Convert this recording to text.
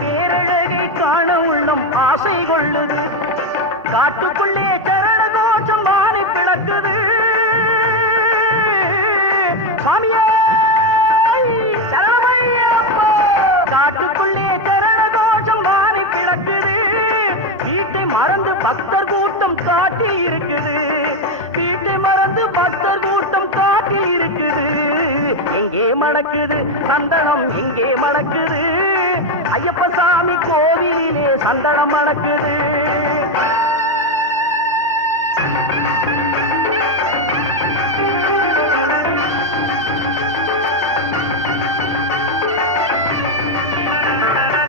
பேரழகை காண உள்ளம் ஆசை கொள்ளுது. காட்டுக்குள்ளே சரண கோஷம் வானை பிளக்குது. சாமியே சரணமையப்பா. காட்டுக்குள்ளே சரண கோஷம் வானை பிளக்குது. வீட்டை மறந்து பக்தர் கூட்டம் காட்டி இருக்குது. வீட்டை மறந்து பக்தர் கூட்டம் காட்டி இருக்குது. எங்கே மணக்குது சந்தனம், எங்கே மணக்குது ஐயப்ப சாமி கோவிலிலே சந்தனம் மணக்குது.